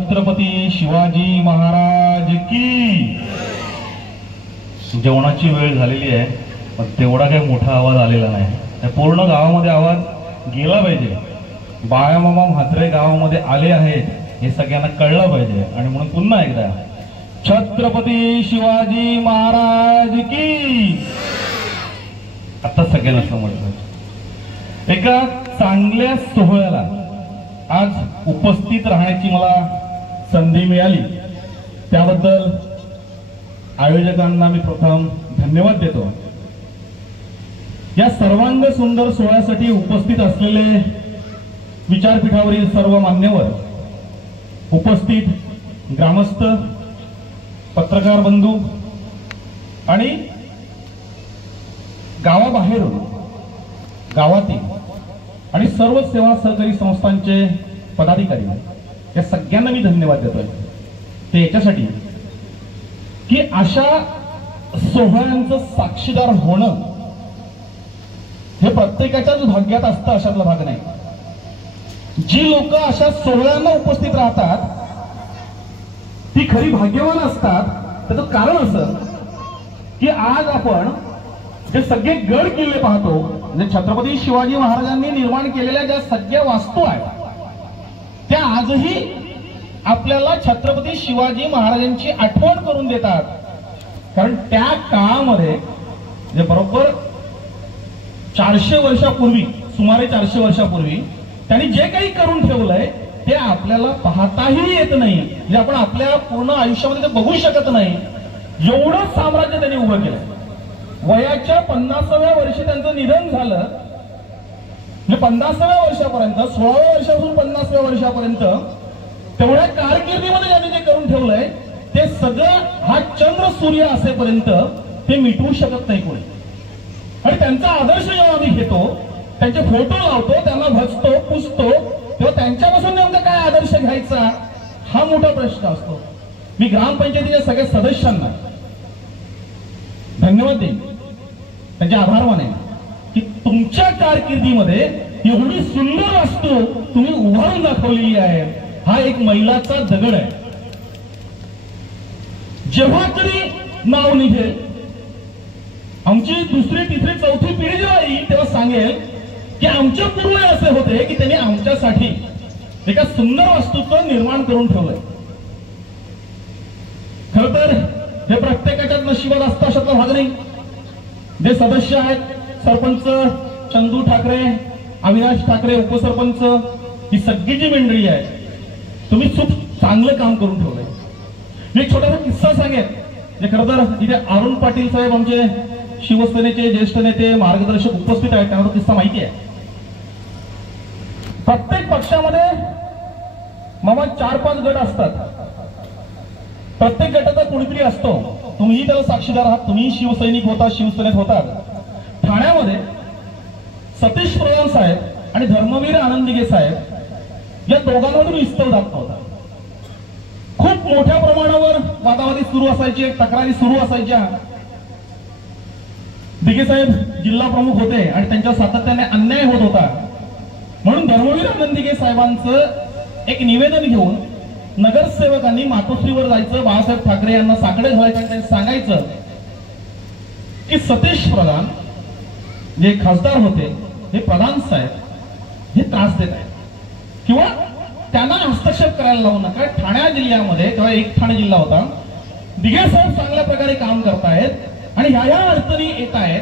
छत्रपती शिवाजी महाराज की। जेवणाची वेळ झालेली आहे, पण तेवढा काही मोठा आवाज आलेला नाही। पूर्ण गावामध्ये आवाज गेला पाहिजे। बाळामामा म्हात्रे गावामध्ये आले आहेत हे सगळ्यांना कळलं पाहिजे। आणि म्हणून पुन्हा एकदा छत्रपती शिवाजी महाराज की। आता सगळ्यांना समजलं। एका चांगल्या सोहळ्याला आज उपस्थित राहण्याची मला संधी मिळाली, त्याबद्दल आयोजकांना मी प्रथम धन्यवाद देतो। या सर्वांग सुंदर सोहळ्यासाठी उपस्थित असलेले विचारपीठावरील सर्व मान्यवर, उपस्थित ग्रामस्थ, पत्रकार बंधू आणि गावाबाहेरून गावातील आणि सर्व सेवा सहकारी संस्थांचे पदाधिकारी, या सगळ्यांना मी धन्यवाद देतोय। ते याच्यासाठी की अशा सोहळ्यांचं साक्षीदार होणं हे प्रत्येकाच्याच भाग्यात असतं, अशातला भाग नाही। जी लोक अशा सोहळ्यांना उपस्थित राहतात ती खरी भाग्यवान असतात। त्याचं कारण असं की आज आपण जे सगळे गड किल्ले पाहतो, म्हणजे छत्रपती शिवाजी महाराजांनी निर्माण केलेल्या ज्या सगळ्या वास्तू आहेत त्या आजही आपल्याला छत्रपती शिवाजी महाराजांची आठवण करून देतात। कारण त्या काळामध्ये जे बरोबर 400 वर्षापूर्वी, सुमारे 400 वर्षापूर्वी त्यांनी जे काही करून ठेवलंय ते आपल्याला पाहताही येत नाही, म्हणजे आपण आपल्या पूर्ण आयुष्यामध्ये ते बघू शकत नाही। एवढं साम्राज्य त्यांनी उभं केलं। वयाच्या 50व्या वर्षी त्यांचं निधन झालं, म्हणजे 50व्या वर्षापर्यंत, 16व्या वर्षापासून 50व्या वर्षापर्यंत तेवढ्या कारकिर्दीमध्ये त्यांनी जे करून ठेवलंय ते सगळं हा चंद्र सूर्य असेपर्यंत ते मिटवू शकत नाही कोणी। आणि त्यांचा आदर्श जेव्हा आम्ही घेतो, त्यांचे फोटो लावतो, त्यांना भजतो, पुजतो, तेव्हा त्यांच्यापासून नेमका काय आदर्श घ्यायचा हा मोठा प्रश्न असतो। मी ग्रामपंचायतीच्या सगळ्या सदस्यांना धन्यवाद देईन, त्यांचे आभार मानेन की तुमच्या कारकिर्दीमध्ये एवढी सुंदर वास्तू तुम्ही उभारून दाखवलेली आहे। हा एक मैलाचा दगड आहे। जेव्हा तरी नाव निघेल, आमची दुसरी, तिसरी, चौथी पिढी जेव्हा येईल तेव्हा सांगेल की आमचे पूर्वज असे होते की त्यांनी आमच्यासाठी एका सुंदर वास्तूचं निर्माण करून ठेवलंय। खर तर हे प्रत्येकाच्याच नशिबात असतं अशातला भाग नाही। जे सदस्य आहेत, सरपंच चंदू ठाकरे, अविनाश ठाकरे, उपसरपंच, ही सगळी जी मंडळी आहे, तुम्ही खूप चांगलं काम करून ठेवलंय। मी एक छोटासा किस्सा सांगेन, जे खरं तर इथे अरुण पाटील साहेब आमचे शिवसेनेचे ज्येष्ठ नेते, मार्गदर्शक उपस्थित आहेत, त्यांना तो किस्सा माहिती आहे। प्रत्येक पक्षामध्ये मामा 4-5 गट असतात। प्रत्येक गटाचा कोणीतरी असतो, तुम्हीही त्याला साक्षीदार आहात, तुम्ही शिवसैनिक होता, शिवसेनेत होतात। ठाण्यामध्ये सतीश प्रधान साहेब आणि धर्मवीर आनंदिगे साहेब या दोघांमधून विस्तव दाखवता। खूप मोठ्या प्रमाणावर वादावादी सुरू असायची, तक्रारी सुरू असायच्या। दिगे साहेब जिल्हा प्रमुख होते आणि त्यांच्या सातत्याने अन्याय होत होता, म्हणून धर्मवीर आनंदिगे साहेबांचं एक निवेदन घेऊन नगरसेवकांनी मातोश्रीवर जायचं, बाळासाहेब ठाकरे यांना साकडे घालायचं आणि त्यांनी सांगायचं की सतीश प्रधान जे खासदार होते, हे प्रधान साहेब हे त्रास देत आहेत किंवा त्यांना हस्तक्षेप करायला लावू नका। ठाणे जिल्ह्यामध्ये तेव्हा एक ठाणे जिल्हा होता, दिगे साहेब चांगल्या प्रकारे काम करतायत आणि ह्या अडचणी येत आहेत,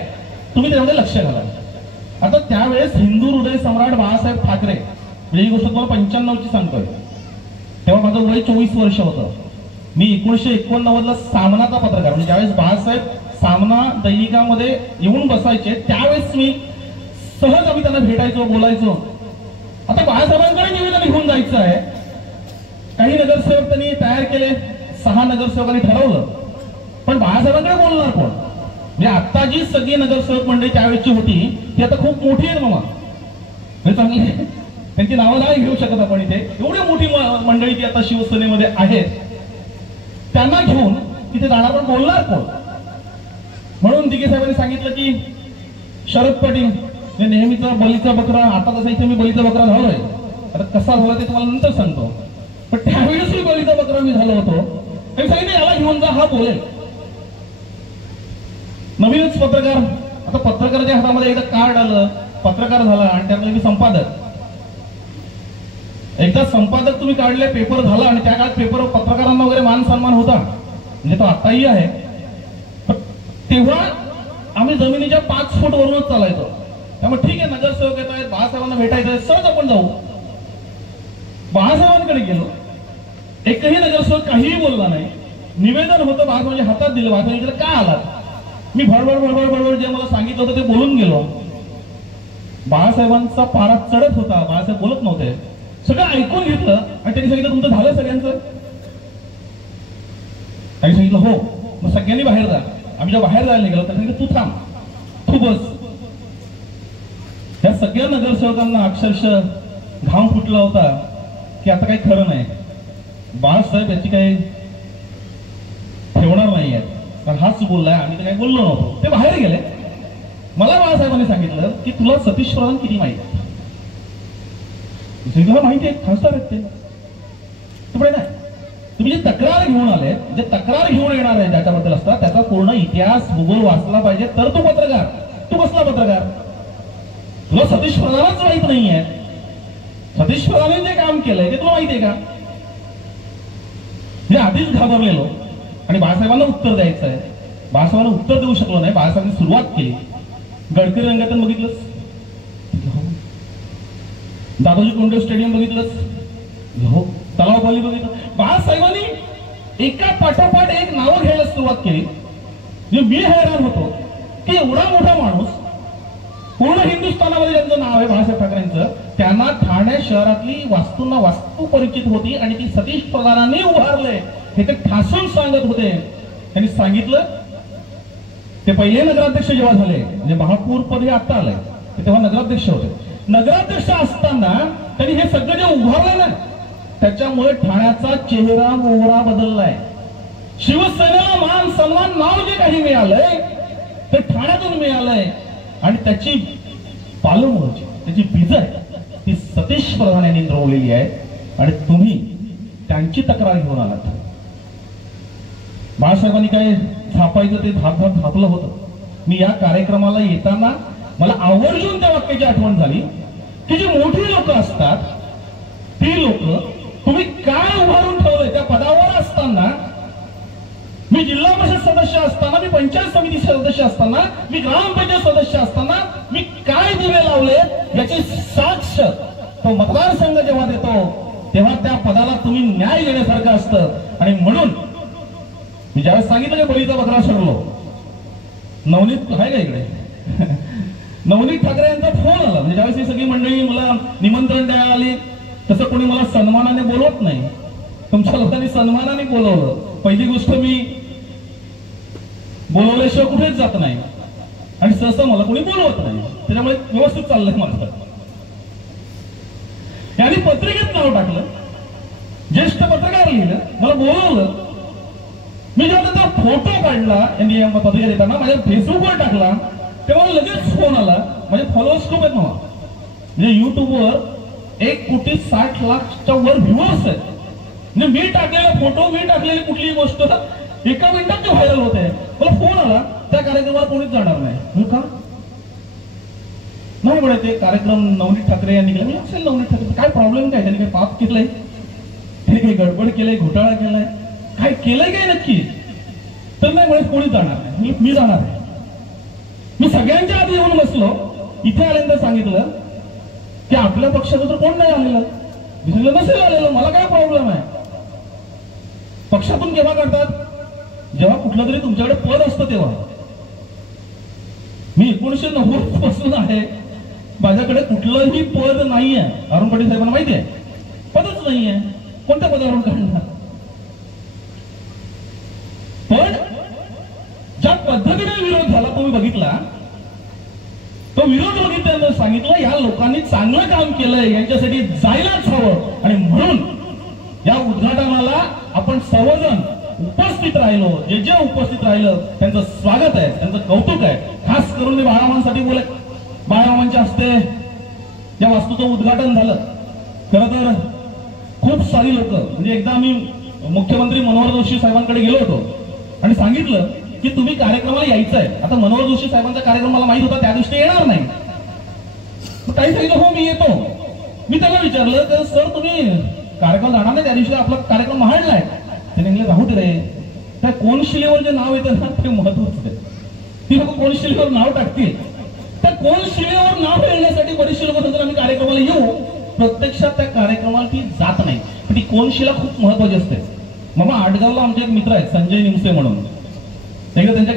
तुम्ही त्यामध्ये लक्ष घाला। आता त्यावेळेस हिंदू हृदय सम्राट बाळासाहेब ठाकरे, म्हणजे ही गोष्ट तुम्हाला 95ची सांगतोय, तेव्हा माझं वय 24 वर्ष होतं। मी 1989ला सामनाचा पत्रकार, म्हणजे ज्यावेळेस बाळासाहेब सामना दैनिकामध्ये येऊन बसायचे त्यावेळेस मी सहज आम्ही त्यांना भेटायचो, बोलायचो। आता बाळासाहेबांकडे निवेदन घेऊन जायचं आहे, काही नगरसेवक त्यांनी तयार केले, 6 नगरसेवकांनी ठरवलं, पण बाळासाहेबांकडे बोलणार कोण? म्हणजे आता जी सगळी नगरसेवक मंडळी त्यावेळेची होती ती आता खूप मोठी आहे मामा, हे चांगली आहे, त्यांची नावं नाही घेऊ शकत आपण इथे। एवढी मोठी मंडळी ती आता शिवसेनेमध्ये आहेत, त्यांना घेऊन तिथे जाणार, पण बोलणार कोण? म्हणून दिगे साहेबांनी सांगितलं की शरद पाटील हे नेहमीचा बलीचा बकरा, आता तसा इथे मी बलीचा बकरा झालोय, आता कसा झाला ते तुम्हाला नंतर सांगतो, पण त्यावेळेसही पत्रकार मी झालो होतो, त्यांनी सांगितलं याला घेऊन जा, हा बोलेल. नवीनच पत्रकार, आता पत्रकाराच्या हातामध्ये एकदा कार्ड आलं, पत्रकार झाला आणि त्यामध्ये मी संपादक. एकदा संपादक तुम्ही काढले, पेपर झाला आणि त्या काळात पेपर पत्रकारांना वगैरे मान सन्मान होता, म्हणजे तो आताही आहे. तेव्हा आम्ही जमिनीच्या 5 फूट वरूनच चालायचो. त्यामुळे ठीक आहे, नगरसेवक येत आहेत, बाळासाहेबांना भेटायचं आहे, सहज आपण जाऊ. बाळासाहेबांकडे गेलो, एकही नगरसेवक काहीही बोलला नाही. निवेदन होतं, बाळासाहेबांच्या हातात दिलं. बाळासाहेबांकडे काय आलात? मी भडबड भडबड भडबड जे मला सांगितलं होतं ते बोलून गेलो. बाळासाहेबांचा पारा चढत होता, बाळासाहेब बोलत नव्हते. सगळं ऐकून घेतलं आणि त्यांनी सांगितलं तुमचं झालं सगळ्यांचं? त्यांनी सांगितलं हो. मग सगळ्यांनी बाहेर जा. आम्ही जेव्हा बाहेर जायला निघालो त्यांनी सांगितलं तू थांब, तू बस. या सगळ्या नगरसेवकांना अक्षरशः घाम फुटला होता की आता काही खरं नाही, बाळासाहेब याची काही ठेवणार नाही आहे, कारण हाच बोललाय, आम्ही तर काही बोललो नव्हतो. ते बाहेर गेले. मला बाळासाहेबांनी सांगितलं की तुला सतीश प्रधान किती माहिती आहे? तुला माहिती आहे, खासदार आहेत ते. तुकडे नाही, तुम्ही जी तक्रार घेऊन आले, जे तक्रार घेऊन येणार आहे ज्याच्याबद्दल असतात त्याचा पूर्ण इतिहास भूगोल वाचला पाहिजे, तर तू पत्रकार. तू कसला पत्रकार? तुला सतीश प्रधानच माहित नाहीये. सतीश प्रधानांनी जे काम केलंय ते तुला माहितीये का? मी आधीच घाबरलेलो आणि बाळासाहेबांना उत्तर द्यायचं आहे. बाळासाहेबांना उत्तर देऊ शकलो नाही. बाळासाहेबांनी सुरुवात केली. गडकरी रंगातून बघितलंस, दादोजी कोंडदेव स्टेडियम बघितलंस, हो, तलावपाली बघितलं. बाळासाहेबांनी एका पाठोपाठ एक नावं घ्यायला सुरुवात केली. मी हैराण होतो की एवढा मोठा माणूस, पूर्ण हिंदुस्थानामध्ये ज्यांचं नाव आहे बाळासाहेब ठाकरेंचं, त्यांना ठाणे शहरातली वास्तूंना वास्तू परिचित होती आणि ती सतीश प्रधानांनी उभारले हे ते ठासून सांगत होते. त्यांनी सांगितलं ते पहिले नगराध्यक्ष जेव्हा झाले, म्हणजे महापौर पद हे आता आलंय, ते तेव्हा नगराध्यक्ष होते. नगराध्यक्ष असताना त्यांनी हे सगळं जे उभारलंय ना, त्याच्यामुळे ठाण्याचा चेहरा मोहरा बदललाय. शिवसेनेला मान सन्मान नाव जे काही मिळालंय ते ठाण्यातून मिळालंय आणि त्याची पालमुळची, त्याची बीज आहे ती सतीश प्रधान यांनी रोवलेली आहे आणि तुम्ही त्यांची तक्रार घेऊन आलात. बाळासाहेबांनी काय झापायचं ते झापलं होतं. मी या कार्यक्रमाला येताना मला आवर्जून त्या वाक्याची आठवण झाली की जी मोठी लोक असतात ती लोक तुम्ही काय उभारून ठेवलंय. त्या पदावर असताना, मी जिल्हा परिषद सदस्य असताना, मी पंचायत समिती सदस्य असताना, मी ग्रामपंचायत सदस्य असताना मी काय दिवे लावले याची साक्ष तो मतदारसंघ जेव्हा देतो तेव्हा त्या पदाला तुम्ही न्याय देण्यासारखं असतं. आणि म्हणून मी ज्यावेळेस सांगितलं की बळीचा बकरा ठरलो, नवनीत आहे का इकडे? नवनीत ठाकरे यांचा फोन आला. म्हणजे ज्यावेळेस ही सगळी मंडळी मला निमंत्रण द्यायला आली, तसं कोणी मला सन्मानाने बोलवत नाही. तुमच्या लोकांनी सन्मानाने बोलवलं. पहिली गोष्ट, मी बोलवल्याशिवाय कुठेच जात नाही आणि सहसा मला कोणी बोलवत नाही, त्याच्यामुळे व्यवस्थित चाललंय माझं. यांनी पत्रिकेत नाव टाकलं, ज्येष्ठ पत्रकार लिहिलं, मला बोलवलं. मी जेव्हा त्याचा फोटो काढला यांनी पत्रिका देताना माझ्या फेसबुकवर टाकला तेव्हा मला लगेच फोन आला. माझे फॉलोअर्स खूप आहेत ना, म्हणजे युट्यूबवर 1,60,00,000च्या वर व्ह्युअर्स आहेत. म्हणजे मी टाकलेला फोटो, मी टाकलेली कुठलीही गोष्ट एका मिनिटात ते व्हायरल होते. मला फोन आला, त्या कार्यक्रमाला कोणीच जाणार नाही. का नाही म्हणे, ते कार्यक्रम नवनीत ठाकरे यांनी केला. मी असेल नवनीत ठाकरे, काय प्रॉब्लेम काय? त्यांनी काही पाप केलंय, त्यांनी काही गडबड केलंय, घोटाळा केलाय, काय केलंय काय नक्की? तर नाही म्हणे कोणीच जाणार नाही. मी जाणार आहे. मी सगळ्यांच्या आधी येऊन बसलो. इथे आल्यानंतर सांगितलं की आपल्या पक्षाचं तर कोण नाही आलेलं. मी सांगितलं नसेल आलेलं, मला काय प्रॉब्लेम आहे. पक्षातून केव्हा काढतात? जेव्हा कुठलं तरी तुमच्याकडे पद असतं तेव्हा. मी 1990 पासून आहे, माझ्याकडे कुठलंही पद नाहीये. अरुण पाटील साहेबांना माहिती आहे, पदच नाहीये. कोणत्या पदावरून काढणार? पण ज्या पद्धतीने विरोध झाला तुम्ही बघितला, तो विरोध बघितल्यानंतर सांगितलं या लोकांनी चांगलं काम केलंय, यांच्यासाठी जायलाच हवं. आणि म्हणून या उद्घाटनाला आपण सर्वजण उपस्थित राहिलो. जे जे उपस्थित राहिलं त्यांचं स्वागत आहे, त्यांचं कौतुक आहे. खास करून मी बाळामामांसाठी बोलत, बाळामामांच्या हस्ते या वास्तूचं उद्घाटन झालं. खरं तर खूप सारी लोक, म्हणजे एकदा मी मुख्यमंत्री मनोहर जोशी साहेबांकडे गेलो होतो आणि सांगितलं की तुम्ही कार्यक्रमाला यायचं आहे. आता मनोहर जोशी साहेबांचा कार्यक्रम मला माहित होता, त्या दिवशी येणार नाही. काही सांगितलं हो मी येतो. मी त्याला विचारलं तर सर तुम्ही कार्यक्रम जाणार नाही, त्या दिवशी आपला कार्यक्रम महाडलाय. त्याने म्हणले राहू दे रे, त्या कोनशिलेवर जे नाव येतं ना ते महत्वाचं आहे. ती लोक कोनशिलेवर नाव टाकतील, त्या कोनशिलेवर नाव येण्यासाठी बरेचसे लोक म्हणतात आम्ही कार्यक्रमाला येऊ, प्रत्यक्षात त्या कार्यक्रमाला ती जात नाही. ती कोनशिला खूप महत्वाची असते. मग आडगावला आमचे एक मित्र आहेत संजय निमसे म्हणून, एकदा त्यांच्या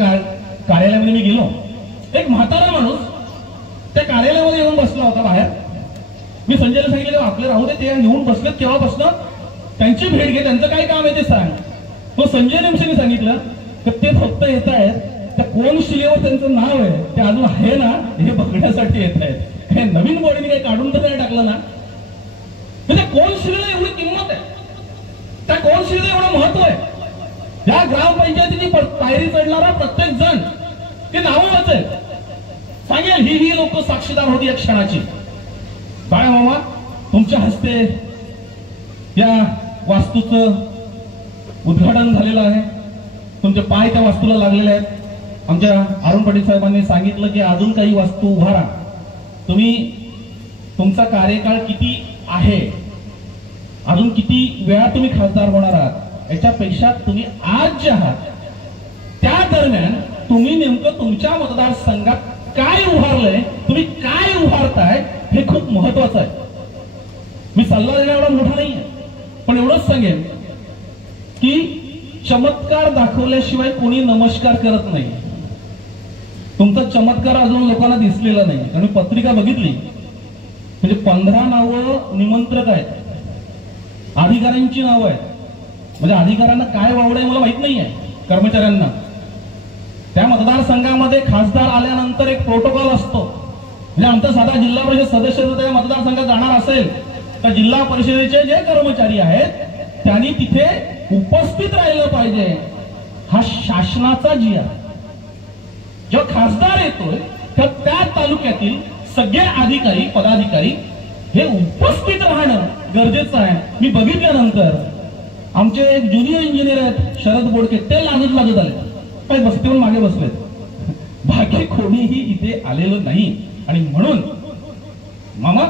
कार्यालयामध्ये मी गेलो. एक म्हातारा माणूस त्या कार्यालयामध्ये येऊन बसला होता बाहेर. मी संजयला सांगितलं आपले राहू दे, ते येऊन बसलेत केव्हापासून, त्यांची भेट घे, त्यांचं काय काम आहे ते सांग. तो संजय निमसेने सांगितलं तर ते फक्त येत आहेत त्या कोनशिलेवर त्यांचं नाव आहे ते अजून आहे ना हे बघण्यासाठी येत आहेत. हे नवीन बॉडीने काही काढून तर नाही टाकलं ना. म्हणजे कोनशिलेला एवढी किंमत आहे, त्या कोनशिलेला एवढं महत्व आहे. या ग्रामपंचायतीची पायरी चढणारा प्रत्येक जण ते नावच आहे, सांगेल ही लोक साक्षीदार होती या क्षणाची. बाळा मामा तुमच्या हस्ते या वास्तूचं उद्घाटन झालेलं आहे. तुमचे पाय त्या वास्तूला लागलेले आहेत. आमच्या अरुण पाटील साहेबांनी सांगितलं की अजून काही वास्तू उभारा. तुम्ही तुमचा कार्यकाळ किती आहे, अजून किती वेळा तुम्ही खासदार होणार आहात, याच्यापेक्षा तुम्ही आज जे आहात त्या दरम्यान तुम्ही नेमकं तुमच्या मतदारसंघात काय उभारलंय, तुम्ही काय उभारताय हे खूप महत्वाचं आहे. मी सल्ला देणं एवढा मोठा नाही आहे, पण एवढंच सांगेन की चमत्कार दाखवल्याशिवाय कोणी नमस्कार करत नाही. तुमचा चमत्कार अजून लोकांना दिसलेला नाही. आणि पत्रिका बघितली म्हणजे 15 नावं निमंत्रक आहेत, अधिकाऱ्यांची नावं आहेत. म्हणजे अधिकाऱ्यांना काय वावडं मला माहित नाहीये, कर्मचाऱ्यांना. त्या मतदारसंघामध्ये खासदार आल्यानंतर एक प्रोटोकॉल असतो. म्हणजे आमचा साधा जिल्हा परिषद सदस्य जर त्या मतदारसंघात जाणार असेल तर जिल्हा परिषदेचे जे कर्मचारी आहेत त्यांनी तिथे उपस्थित राहिलं पाहिजे. हा शासनाचा जिया. जेव्हा खासदार येतोय तर त्या तालुक्यातील सगळे अधिकारी पदाधिकारी हे उपस्थित राहणं गरजेचं आहे. मी बघितल्यानंतर आमचे एक ज्युनियर इंजिनियर आहेत शरद बोडके, ते लागत आले काय बसते पण मागे बसलेत. बाकी कोणीही इथे आलेलं नाही. आणि म्हणून मामा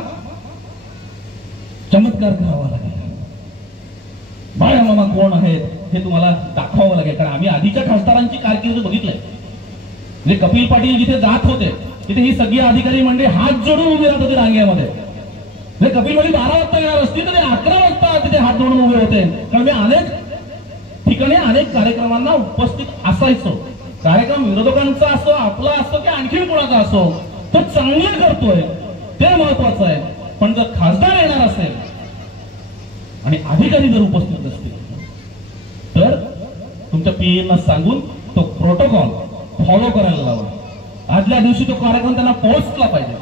चमत्कार करावा लागेल. बाळा मामा कोण आहेत हे तुम्हाला दाखवावं लागेल. कारण आम्ही आधीच्या खासदारांची कारकीर्द बघितलंय. म्हणजे कपिल पाटील जिथे जात होते तिथे ही सगळी अधिकारी मंडळी हात जोडून उभे राहत होते रांगेमध्ये. कपिल पाटील 12 वाजता येणार असतील तर ते 11 वाजता तिथे हात जोडून उभे होते. कारण मी अनेक ठिकाणी अनेक कार्यक्रमांना उपस्थित असायचो. कार्यक्रम विरोधकांचा असो, आपला असो की आणखी कोणाचा असो, तो चांगलं करतोय ते महत्वाचं आहे. पण जर खासदार येणार असेल आणि अधिकारी जर उपस्थित असतील तर तुमच्या पीएना सांगून तो प्रोटोकॉल फॉलो करायला लावा. आदल्या दिवशी तो कार्यक्रम त्यांना पोहोचला पाहिजे.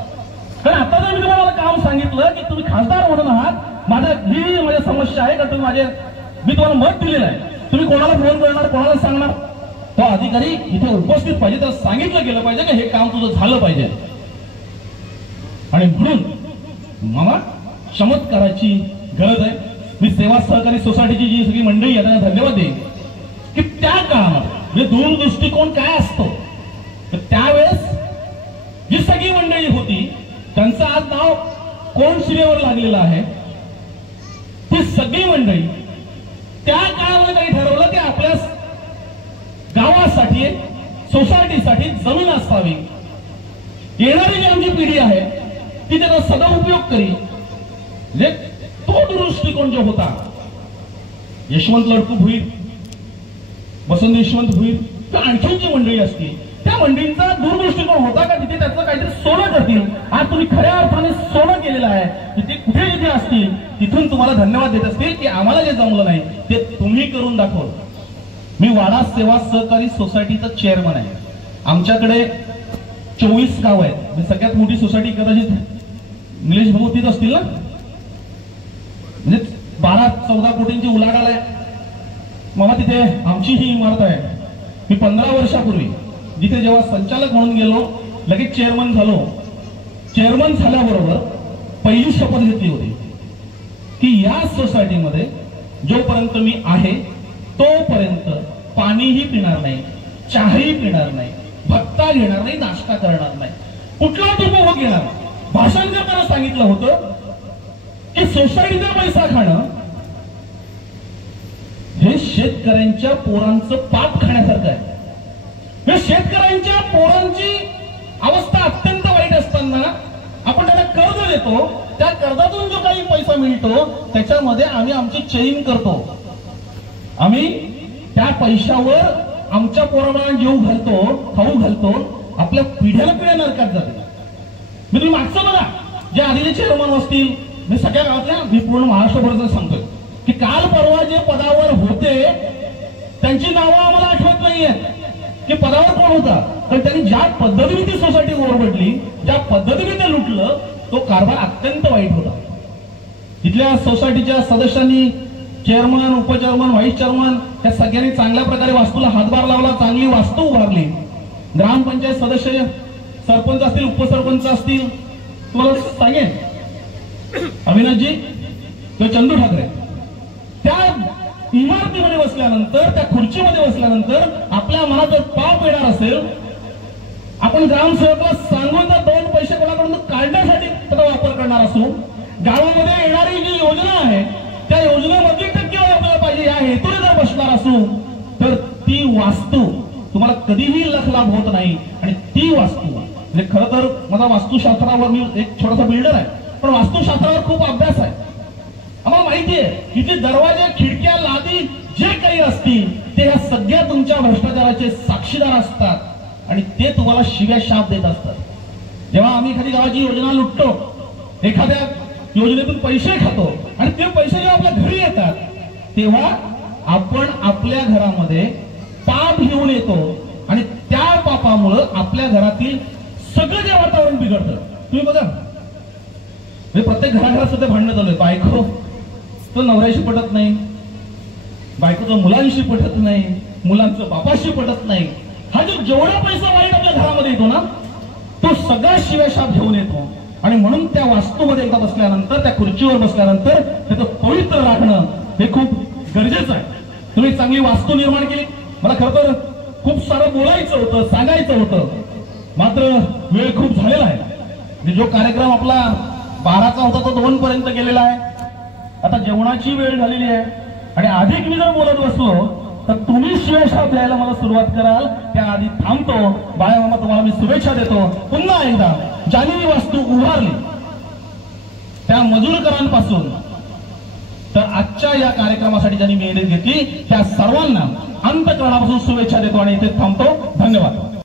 कारण आता जर मी तुम्हाला काम सांगितलं की तुम्ही खासदार म्हणून आहात, ही माझी समस्या आहे का तुम्ही मी तुम्हाला मत दिलेलं आहे, तुम्ही कोणाला फोन करणार, कोणाला सांगणार, तो अधिकारी इथे उपस्थित पाहिजे, त्याला सांगितलं गेलं पाहिजे की हे काम तुझं झालं पाहिजे. आणि म्हणून मामा चमत्काराची गरज आहे. मी सेवा सहकारी सोसायटीची जी सगळी मंडळी आहे त्यांना धन्यवाद देईन की त्या काळामध्ये दूरदृष्टिकोन काय असतो तर त्यावेळेस जी सगळी मंडळी होती त्यांचं आज नाव कोनशिलेवर लागलेलं आहे. ती सगळी मंडळी त्या काळामध्ये काही ठरवलं की आपल्या गावासाठी सोसायटीसाठी जमीन असावी. येणारी जी आमची पिढी आहे ती त्याचा सदुपयोग करी. म्हणजे तो दृष्टिकोन जो होता यशवंत लडकू भुईर, वसंत यशवंत भुईर तर आणखी जी मंडळी असतील त्या मंडळींचा दूरदृष्टिकोन होता का तिथे त्याचं काहीतरी सोनं करतील. आज तुम्ही खऱ्या अर्थाने सोनं केलेलं आहे. तिथे कुठे जिथे असतील तिथून तुम्हाला धन्यवाद देत असतील की आम्हाला जे जमलं नाही ते तुम्ही करून दाखवलं. मी वाडा सेवा सहकारी सोसायटीचा चेअरमन आहे. आमच्याकडे 24 गाव आहेत. सगळ्यात मोठी सोसायटी कदाचित निलेश भाऊ तीच असतील ना. म्हणजे 12-14 कोटींची उलाढाल आहे. मला तिथे आमची ही इमारत आहे. मी 15 वर्षापूर्वी जिथे जेव्हा संचालक म्हणून गेलो लगेच चेअरमन झालो. चेअरमन झाल्याबरोबर पहिली शपथ घेतली होती की या सोसायटीमध्ये जोपर्यंत मी आहे तोपर्यंत पाणीही पिणार नाही, चहाही पिणार नाही, भत्ता घेणार नाही, नाश्ता करणार नाही, कुठलाच उपभोग घेणार नाही. भाषण करताना सांगितलं होतं की सोसायटीचा पैसा खाणं हे शेतकऱ्यांच्या पोरांचं पाप खाण्यासारखं आहे. हे शेतकऱ्यांच्या पोरांची अवस्था अत्यंत वाईट असताना आपण त्यांना कर्ज देतो, त्या कर्जातून जो काही पैसा मिळतो त्याच्यामध्ये आम्ही आमची चैन करतो, आम्ही त्या पैशावर आमच्या पोरांना जेव घालतो, खाऊ घालतो, आपल्या पिढ्याला पिढ्या नरकात जाते. मी तुम्ही मागचं बघा, जे आधीचे चेअरमन असतील, मी सगळ्या गावातल्या, मी पूर्ण महाराष्ट्रभरचं सांगतोय की काल परवा जे पदावर होते त्यांची नावं आम्हाला आठवत नाहीयेत की पदावर कोण होता, तर त्यांनी ज्या पद्धतीने ती सोसायटी ओरबडली, ज्या पद्धतीने ते लुटलं, तो कारभार अत्यंत वाईट होता. तिथल्या सोसायटीच्या सदस्यांनी, चेअरमन, उपचेअरमन, व्हाईस चेअरमन या सगळ्यांनी चांगल्या प्रकारे वास्तूला हातभार लावला, चांगली वास्तू उभारली. ग्रामपंचायत सदस्य, सरपंच असतील, उपसरपंच असतील, तुम्हाला सांगेन अविनाशजी किंवा चंदू ठाकरे त्या इमारतीमध्ये बसल्यानंतर, त्या खुर्चीमध्ये बसल्यानंतर आपल्या मनात जर पाप येणार असेल, आपण ग्रामसेवकला सांगून तर 2 पैसे कोणाकडून काढण्यासाठी त्याचा वापर करणार असू, गावामध्ये येणारी जी योजना आहे त्या योजनेमध्ये टक्केवारी आपल्याला पाहिजे या हेतूने जर बसणार असू, तर ती वास्तू तुम्हाला कधीही लखलाभ होत नाही. आणि ती वास्तू म्हणजे खरं तर माझा वास्तुशास्त्रावर, मी एक छोटासा बिल्डर आहे, पण वास्तुशास्त्रावर खूप अभ्यास आहे. आम्हाला माहिती आहे की ते दरवाजे, खिडक्या, लादी जे काही असतील ते ह्या सगळ्या तुमच्या भ्रष्टाचाराचे साक्षीदार असतात आणि ते तुम्हाला शिव्या शाप देत असतात. जेव्हा आम्ही एखादी गावाची योजना लुटतो, एखाद्या योजनेतून पैसे खातो आणि ते पैसे जेव्हा आपल्या घरी येतात, तेव्हा आपण आपल्या घरामध्ये पाप घेऊन येतो आणि त्या पापामुळं आपल्या घरातील सगळं जे वातावरण बिघडतं. तुम्ही बघा, प्रत्येक घराघरात सुद्धा भांडणं चालू आहे. बायको तो नवऱ्याशी पटत नाही, बायकोचं मुलांशी पटत नाही, मुलांचं बापाशी पटत नाही. हा जो जेवढा पैसा वाईट आपल्या घरामध्ये येतो ना, तो सगळा शिव्याशाप घेऊन येतो. आणि म्हणून त्या वास्तूमध्ये एकदा बसल्यानंतर, त्या खुर्चीवर बसल्यानंतर त्याचं पवित्र राखणं हे खूप गरजेचं आहे. तुम्ही चांगली वास्तू निर्माण केली. मला खरं तर खूप सारं बोलायचं होतं, सांगायचं होतं, मात्र वेळ खूप झालेला आहे. जो कार्यक्रम आपला 12चा होता तो 2 पर्यंत गेलेला आहे. आता जेवणाची वेळ झालेली आहे आणि अधिक मी जर बोलत बसलो तर तुम्ही शिव्याशाप द्यायला मला सुरुवात कराल. त्याआधी थांबतो. बाळामामा, तुम्हाला मी शुभेच्छा देतो. पुन्हा एकदा ज्यांनी वास्तू उभारली त्या मजूरकरांपासून तर आजच्या या कार्यक्रमासाठी ज्यांनी मेहनत घेतली त्या सर्वांना अंतःकरणापासून शुभेच्छा देतो आणि इथे थांबतो. धन्यवाद.